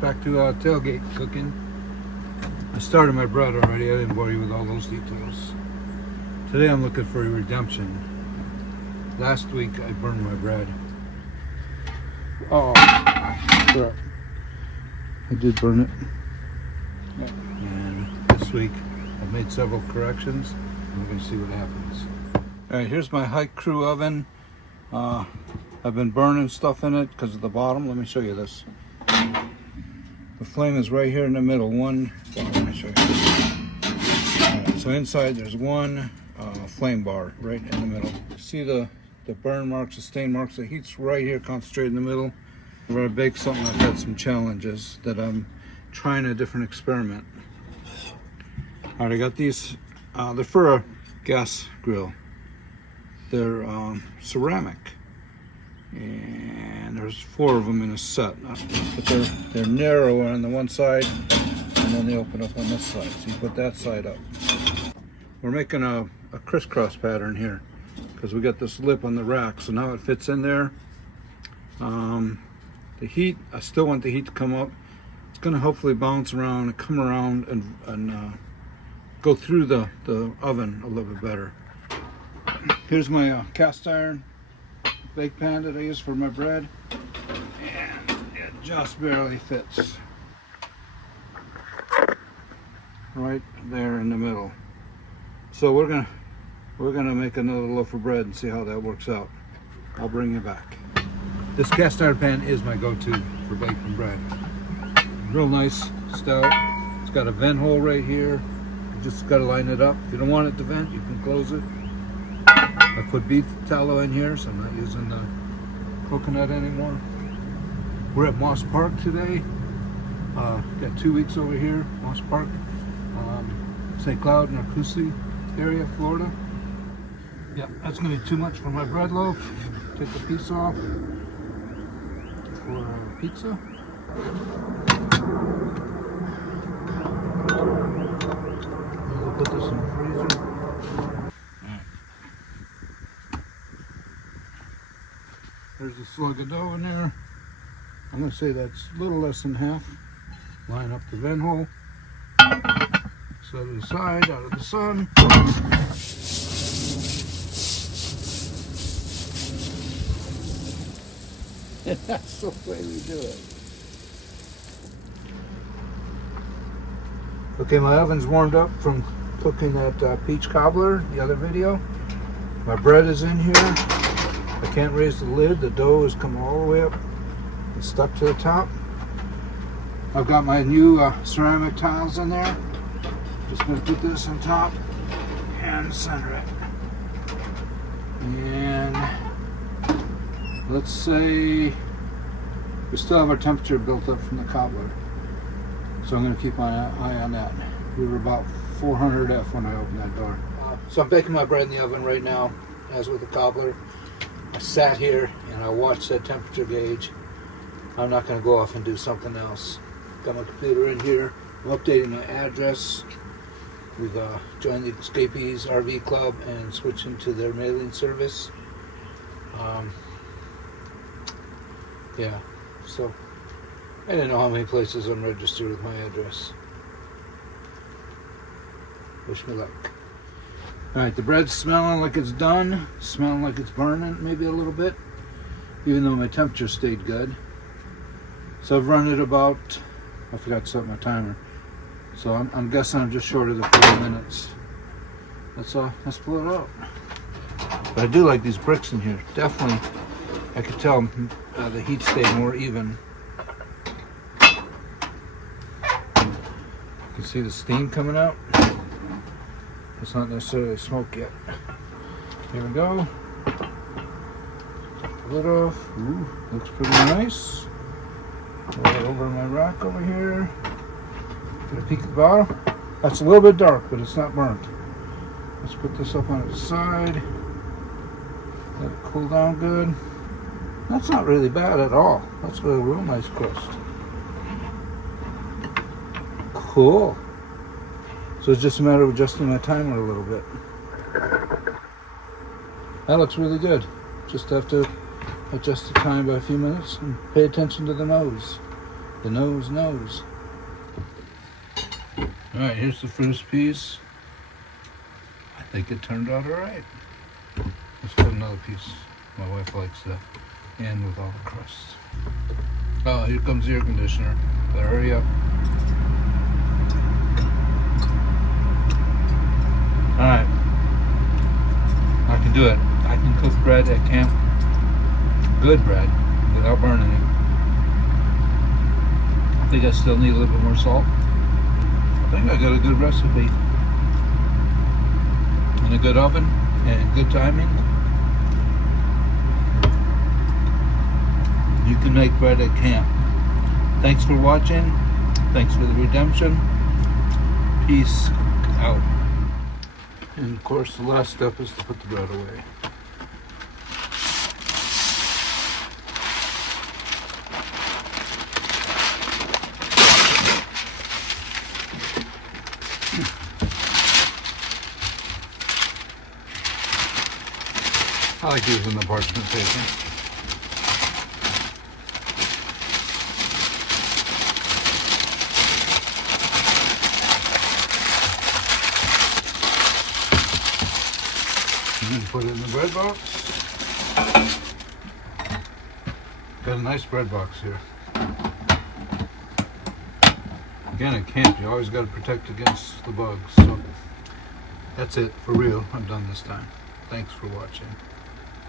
back to tailgate cooking. I started my bread already. I didn't bore you with all those details. Today I'm looking for a redemption. Last week I burned my bread. Oh, crap. I did burn it. And this week I've made several corrections. We're going to see what happens. Alright, here's my high crew oven. I've been burning stuff in it because of the bottom. Let me show you this. The flame is right here in the middle. Let me show you. Right, so inside there's one flame bar right in the middle. See the burn marks, the stain marks. The heat's right here, concentrated in the middle. We're going to bake something. I've had some challenges that I'm trying a different experiment. Alright, I got these. They're for a gas grill. They're ceramic, and there's 4 of them in a set. But they're narrower on the one side, and then they open up on this side. So you put that side up. We're making a crisscross pattern here because we got this lip on the rack, so now it fits in there. The heat, I still want the heat to come up. It's going to hopefully bounce around and come around and go through the oven a little bit better. Here's my cast iron bake pan that I use for my bread, and it just barely fits right there in the middle. So we're gonna make another loaf of bread and see how that works out. I'll bring you back. This cast iron pan is my go-to for baking bread. Real nice, stout. It's got a vent hole right here. You just gotta line it up. If you don't want it to vent, you can close it. I put beef tallow in here, so I'm not using the coconut anymore. We're at Moss Park today. Got 2 weeks over here, Moss Park, St. Cloud, Narcoossee area, Florida. Yeah, that's gonna be too much for my bread loaf. Take the piece off for pizza. We'll put this in the freezer. There's a slug of dough in there. I'm going to say that's a little less than half. Line up the vent hole. Set it aside, out of the sun. That's the way we do it. Okay, my oven's warmed up from cooking that peach cobbler, the other video. My bread is in here. I can't raise the lid. The dough has come all the way up and stuck to the top. I've got my new ceramic tiles in there. Just going to put this on top and center it. And let's say we still have our temperature built up from the cobbler. So I'm going to keep my eye on that. We were about 400 F when I opened that door. So I'm baking my bread in the oven right now, as with the cobbler. I sat here and I watched that temperature gauge. I'm not going to go off and do something else. Got my computer in here. I'm updating my address. We've joined the Escapees RV Club and switching to their mailing service. Yeah, so I didn't know how many places I'm registered with my address. Wish me luck. Alright, the bread's smelling like it's done, smelling like it's burning maybe a little bit, even though my temperature stayed good. So I've run it about, I forgot to set my timer, so I'm guessing I'm just short of the 4 minutes. Let's pull it out. But I do like these bricks in here, definitely. I could tell the heat stayed more even. You can see the steam coming out. It's not necessarily smoke yet. Here we go. Take the lid off. Ooh, looks pretty nice. Roll it over my rack over here. Get a peek at the bottom. That's a little bit dark, but it's not burnt. Let's put this up on its side. Let it cool down good. That's not really bad at all. That's a real nice crust. Cool. So it's just a matter of adjusting my timer a little bit. That looks really good. Just have to adjust the time by a few minutes and pay attention to the nose. The nose knows. Alright, here's the first piece. I think it turned out alright. Let's put another piece. My wife likes that. And with all the crust. Oh, here comes the air conditioner. Better hurry up. Alright. I can do it. I can cook bread at camp. Good bread. Without burning it. I think I still need a little bit more salt. I think I got a good recipe. And a good oven. And good timing. You can make bread at camp. Thanks for watching. Thanks for the redemption. Peace out. And of course the last step is to put the bread away. I like using the parchment paper. And then put it in the bread box. Got a nice bread box here. Again, at camp, you always got to protect against the bugs. So that's it, for real. I'm done this time. Thanks for watching.